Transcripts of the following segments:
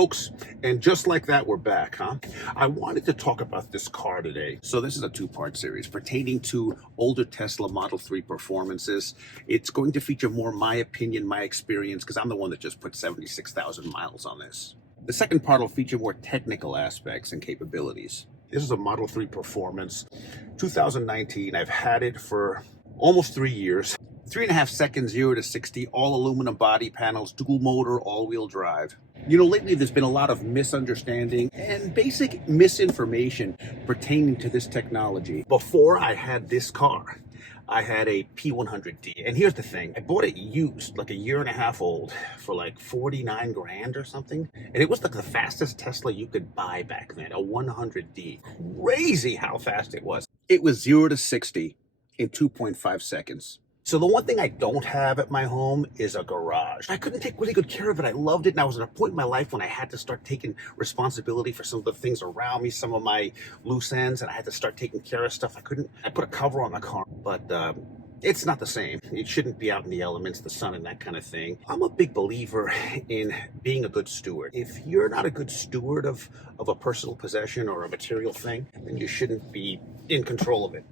folks, and just like that, we're back, huh? I wanted to talk about this car today. So this is a two-part series pertaining to older Tesla Model 3 performances. It's going to feature more my opinion, my experience, because I'm the one that just put 76,000 miles on this. The second part will feature more technical aspects and capabilities. This is a Model 3 performance, 2019. I've had it for almost 3 years. 3.5 seconds, 0 to 60, all aluminum body panels, dual motor, all-wheel drive. You know, lately there's been a lot of misunderstanding and basic misinformation pertaining to this technology. Before I had this car, I had a P100D. And here's the thing, I bought it used, like a year and a half old, for like 49 grand or something. And it was like the fastest Tesla you could buy back then, a 100D. Crazy how fast it was. It was 0 to 60 in 2.5 seconds. So the one thing I don't have at my home is a garage. I couldn't take really good care of it. I loved it, and I was at a point in my life when I had to start taking responsibility for some of the things around me, some of my loose ends, and I had to start taking care of stuff. I put a cover on the car, but it's not the same. It shouldn't be out in the elements, the sun and that kind of thing. I'm a big believer in being a good steward. If you're not a good steward of a personal possession or a material thing, then you shouldn't be in control of it.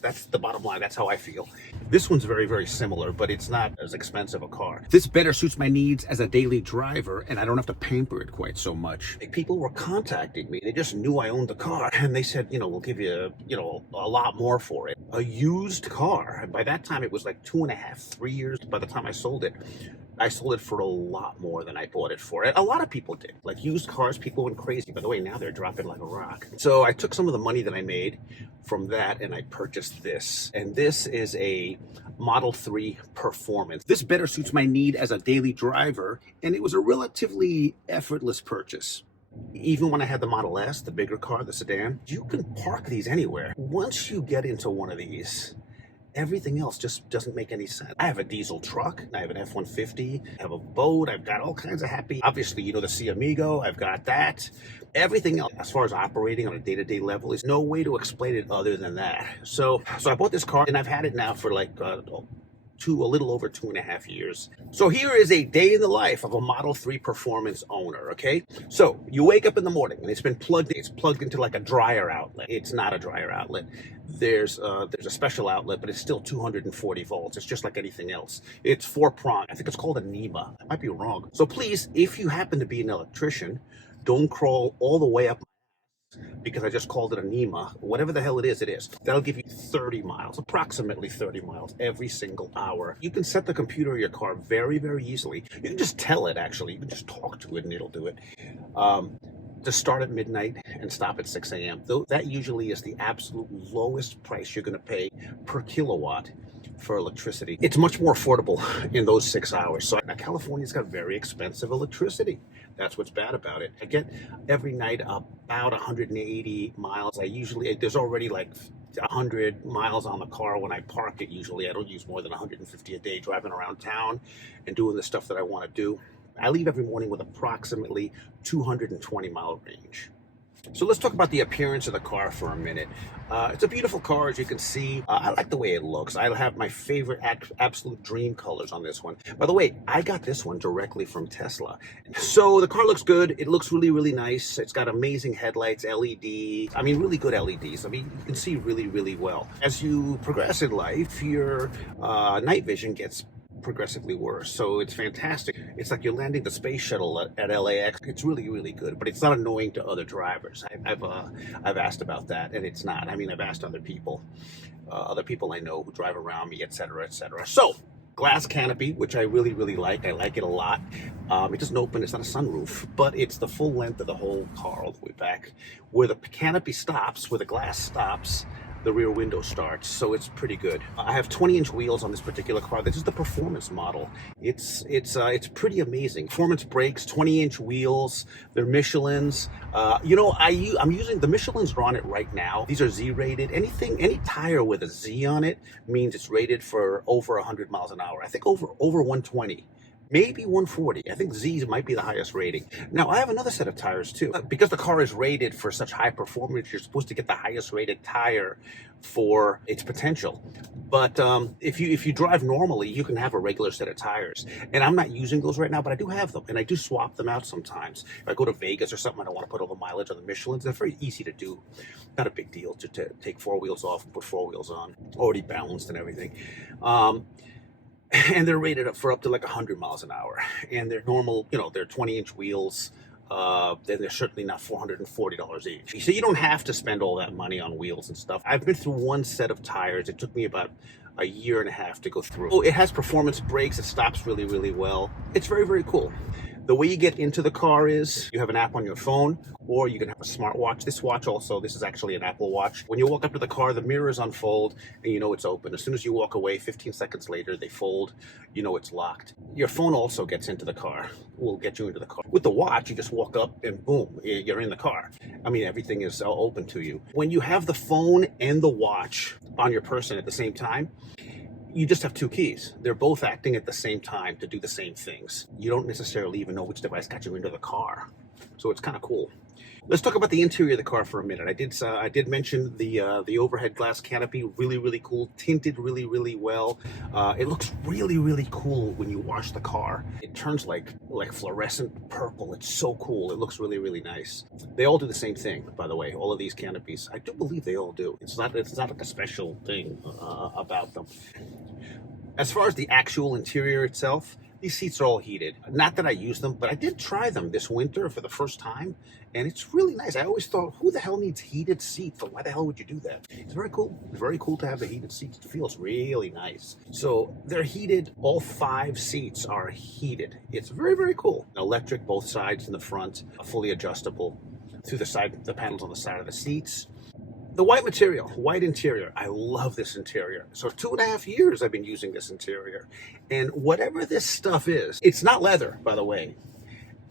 That's the bottom line. That's how I feel. This one's very, very similar, but it's not as expensive a car. This better suits my needs as a daily driver, and I don't have to pamper it quite so much. People were contacting me. They just knew I owned the car, and they said, we'll give you, a lot more for it. A used car. And by that time, it was like 2.5, 3 years by the time I sold it. I sold it for a lot more than I bought it for. A lot of people did. Like used cars, people went crazy. By the way, now they're dropping like a rock. So I took some of the money that I made from that and I purchased this. And this is a Model 3 Performance. This better suits my need as a daily driver, and it was a relatively effortless purchase. Even when I had the Model S, the bigger car, the sedan, you can park these anywhere. Once you get into one of these, everything else just doesn't make any sense. I have a diesel truck, I have an F-150, I have a boat, I've got all kinds of happy. Obviously, the Sea Amigo, I've got that. Everything else, as far as operating on a day-to-day level, is no way to explain it other than that. So I bought this car, and I've had it now for like a little over 2.5 years. So here is a day in the life of a Model 3 Performance owner, okay? So you wake up in the morning and it's been plugged in. It's plugged into like a dryer outlet. It's not a dryer outlet. There's a special outlet, but it's still 240 volts. It's just like anything else. It's 4-prong. I think it's called a NEMA. I might be wrong. So please, if you happen to be an electrician, don't crawl all the way up because I just called it a NEMA. Whatever the hell it is, that'll give you 30 miles, approximately 30 miles every single hour. You can set the computer of your car very, very easily. You can just tell it, actually. You can just talk to it and it'll do it. To start at midnight and stop at 6 a.m. Though that usually is the absolute lowest price you're going to pay per kilowatt for electricity. It's much more affordable in those 6 hours. So now California's got very expensive electricity. That's what's bad about it. I get every night about 180 miles. There's already like 100 miles on the car when I park it. Usually I don't use more than 150 a day driving around town and doing the stuff that I want to do. I leave every morning with approximately 220 mile range. So let's talk about the appearance of the car for a minute. It's a beautiful car, as you can see. I like the way it looks. I have my favorite absolute dream colors on this one. By the way, I got this one directly from Tesla. So the car looks good. It looks really, really nice. It's got amazing headlights, LEDs. I mean, really good LEDs. I mean, you can see really, really well. As you progress in life, your night vision gets progressively worse. So it's fantastic. It's like you're landing the space shuttle at LAX. It's really, really good, but it's not annoying to other drivers. I've asked about that, and it's not. I mean, I've asked other people I know who drive around me, etc., etc. So glass canopy, which I really, really like. I like it a lot. It doesn't open. It's not a sunroof, but it's the full length of the whole car all the way back. Where the canopy stops, where the glass stops, the rear window starts, so it's pretty good. I have 20-inch wheels on this particular car. This is the Performance model. It's pretty amazing. Performance brakes, 20-inch wheels. They're Michelins. I'm using the Michelins are on it right now. These are Z-rated. Any tire with a Z on it means it's rated for over 100 miles an hour. I think over 120. maybe 140. I think Z might be the highest rating. Now, I have another set of tires too. Because the car is rated for such high performance, you're supposed to get the highest rated tire for its potential. But if you drive normally, you can have a regular set of tires. And I'm not using those right now, but I do have them. And I do swap them out sometimes. If I go to Vegas or something, I don't want to put all the mileage on the Michelins. They're very easy to do. Not a big deal to take four wheels off and put four wheels on. Already balanced and everything. And they're rated up for up to like 100 miles an hour. And they're normal, they're 20-inch wheels. Then they're certainly not $440 each. So you don't have to spend all that money on wheels and stuff. I've been through one set of tires. It took me about a year and a half to go through. Oh, it has performance brakes. It stops really, really well. It's very, very cool. The way you get into the car is you have an app on your phone, or you can have a smartwatch. This watch also, this is actually an Apple Watch. When you walk up to the car, the mirrors unfold and you know it's open. As soon as you walk away, 15 seconds later, they fold, you know it's locked. Your phone also gets into the car, will get you into the car. With the watch, you just walk up and boom, you're in the car. I mean, everything is open to you. When you have the phone and the watch on your person at the same time, you just have two keys. They're both acting at the same time to do the same things. You don't necessarily even know which device got you into the car. So it's kind of cool. Let's talk about the interior of the car for a minute. I did mention the overhead glass canopy, really, really cool, tinted really, really well. It looks really, really cool when you wash the car. It turns like fluorescent purple. It's so cool. It looks really, really nice. They all do the same thing, by the way. All of these canopies, I do believe they all do. It's not like a special thing about them. As far as the actual interior itself, these seats are all heated. Not that I use them, but I did try them this winter for the first time, and it's really nice. I always thought, who the hell needs heated seats? Why the hell would you do that? It's very cool. It's very cool to have the heated seats. It feels really nice. So they're heated. All 5 seats are heated. It's very, very cool. Electric, both sides and the front, fully adjustable. Through the panels on the side of the seats. The white material, white interior. I love this interior. So 2.5 years I've been using this interior. And whatever this stuff is, it's not leather, by the way.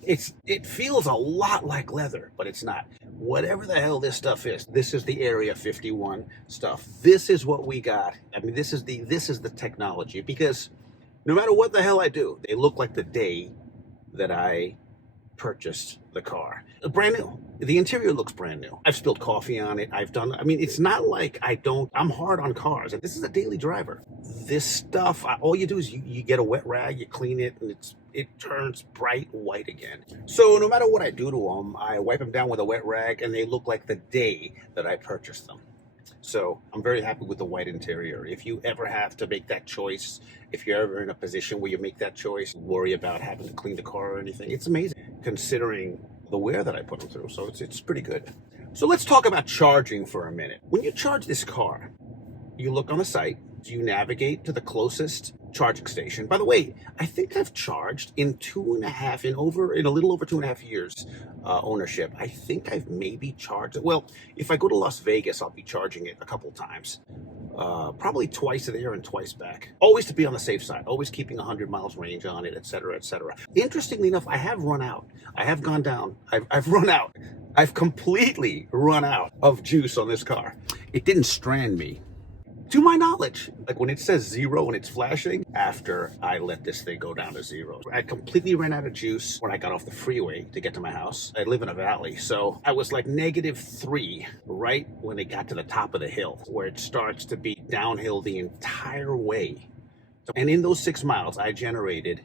It feels a lot like leather, but it's not. Whatever the hell this stuff is, this is the Area 51 stuff. This is what we got. I mean, this is the technology, because no matter what the hell I do, they look like the day that I purchased the car. Brand new. The interior looks brand new. I've spilled coffee on it. It's not like I'm hard on cars. This is a daily driver. This stuff, all you do is you get a wet rag, you clean it, and it turns bright white again. So no matter what I do to them, I wipe them down with a wet rag, and they look like the day that I purchased them. So I'm very happy with the white interior. If you ever have to make that choice, if you're ever in a position where you make that choice, worry about having to clean the car or anything, it's amazing considering the wear that I put them through. So it's pretty good. So let's talk about charging for a minute. When you charge this car, you look on the site, you navigate to the closest charging station. By the way, I think I've charged in a little over 2.5 years ownership. I think I've maybe charged it. Well, if I go to Las Vegas, I'll be charging it a couple times. Probably twice there and twice back. Always to be on the safe side, always keeping 100 miles range on it, etc., etc. Interestingly enough, I have run out. I have gone down. I've run out. I've completely run out of juice on this car. It didn't strand me, to my knowledge. Like when it says 0 and it's flashing, after I let this thing go down to 0. I completely ran out of juice when I got off the freeway to get to my house. I live in a valley, so I was like -3 right when it got to the top of the hill, where it starts to be downhill the entire way. And in those 6 miles, I generated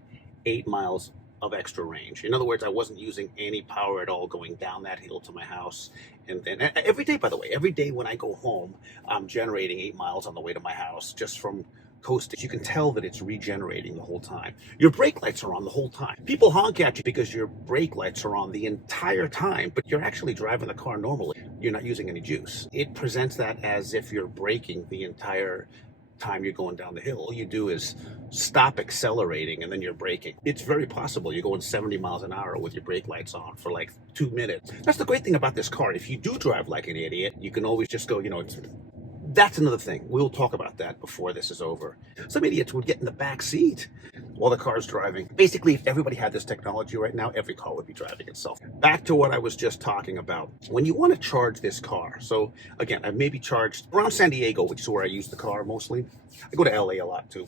8 miles of extra range. In other words, I wasn't using any power at all going down that hill to my house. And then every day, by the way, every day when I go home, I'm generating 8 miles on the way to my house just from coasting. You can tell that it's regenerating the whole time. Your brake lights are on the whole time. People honk at you because your brake lights are on the entire time, but you're actually driving the car normally. You're not using any juice. It presents that as if you're braking the entire time you're going down the hill. All you do is stop accelerating and then you're braking. It's very possible you're going 70 miles an hour with your brake lights on for like 2 minutes. That's the great thing about this car. If you do drive like an idiot, you can always just go, that's another thing. We'll talk about that before this is over. Some idiots would get in the back seat while the car's driving. Basically, if everybody had this technology right now, every car would be driving itself. Back to what I was just talking about. When you want to charge this car, so again, I've maybe charged around San Diego, which is where I use the car mostly. I go to LA a lot too.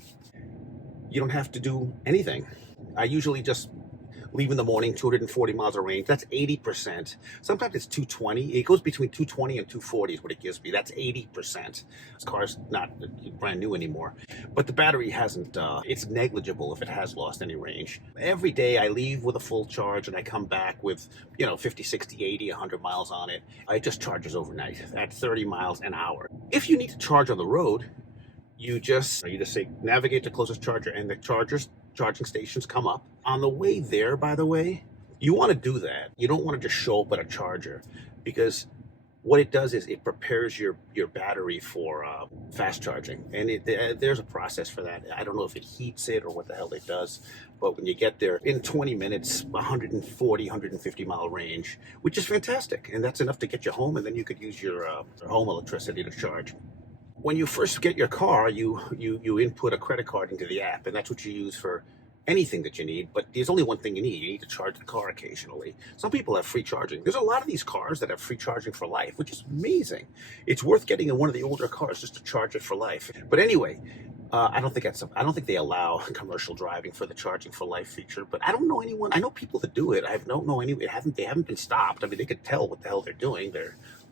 You don't have to do anything. I usually just leave in the morning, 240 miles of range. That's 80%. Sometimes it's 220. It goes between 220 and 240 is what it gives me. That's 80%. This car's not brand new anymore, but the battery hasn't, it's negligible if it has lost any range. Every day I leave with a full charge and I come back with, 50, 60, 80, 100 miles on it. It just charges overnight at 30 miles an hour. If you need to charge on the road, you just say navigate to closest charger, and the charging stations come up. On the way there, by the way, you want to do that. You don't want to just show up at a charger, because what it does is it prepares your battery for fast charging, and there's a process for that. I don't know if it heats it or what the hell it does, but when you get there in 20 minutes, 140, 150 mile range, which is fantastic, and that's enough to get you home, and then you could use your home electricity to charge. When you first get your car, you input a credit card into the app, and that's what you use for anything that you need. But there's only one thing you need. You need to charge the car occasionally. Some people have free charging. There's a lot of these cars that have free charging for life, which is amazing. It's worth getting in one of the older cars just to charge it for life. But anyway, I don't think they allow commercial driving for the charging for life feature. But I don't know anyone. I know people that do it. I don't know any. They haven't been stopped. I mean, they could tell what the hell they're doing.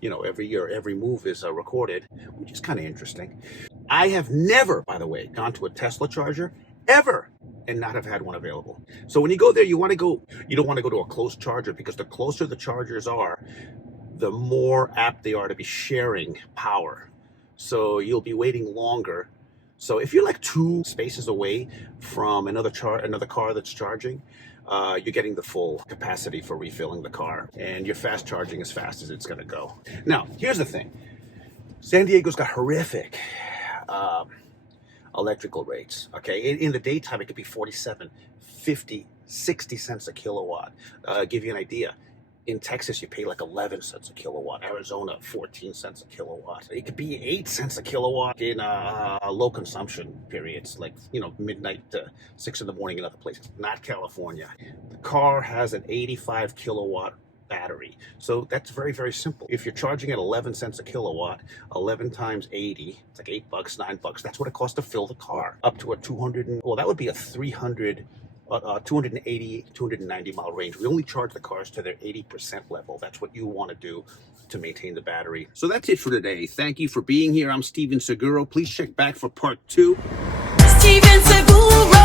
Every year, every move is recorded, which is kind of interesting. I have never, by the way, gone to a Tesla charger ever and not have had one available. So when you go there, you don't want to go to a close charger, because the closer the chargers are, the more apt they are to be sharing power. So you'll be waiting longer. So if you're like 2 spaces away from another car that's charging, you're getting the full capacity for refilling the car, and you're fast charging as fast as it's going to go. Now, here's the thing. San Diego's got horrific electrical rates, okay? In the daytime, it could be 47, 50, 60 cents a kilowatt. Give you an idea. In Texas, you pay like 11 cents a kilowatt. Arizona, 14 cents a kilowatt. It could be 8 cents a kilowatt in low consumption periods, like, midnight to 6 in the morning in other places. Not California. The car has an 85 kilowatt battery. So that's very, very simple. If you're charging at 11 cents a kilowatt, 11 times 80, it's like $8, $9. That's what it costs to fill the car. Up to a that would be a 280, 290 mile range. We only charge the cars to their 80% level. That's what you want to do to maintain the battery. So that's it for today. Thank you for being here. I'm Steven Seguro. Please check back for part 2. Steven Seguro.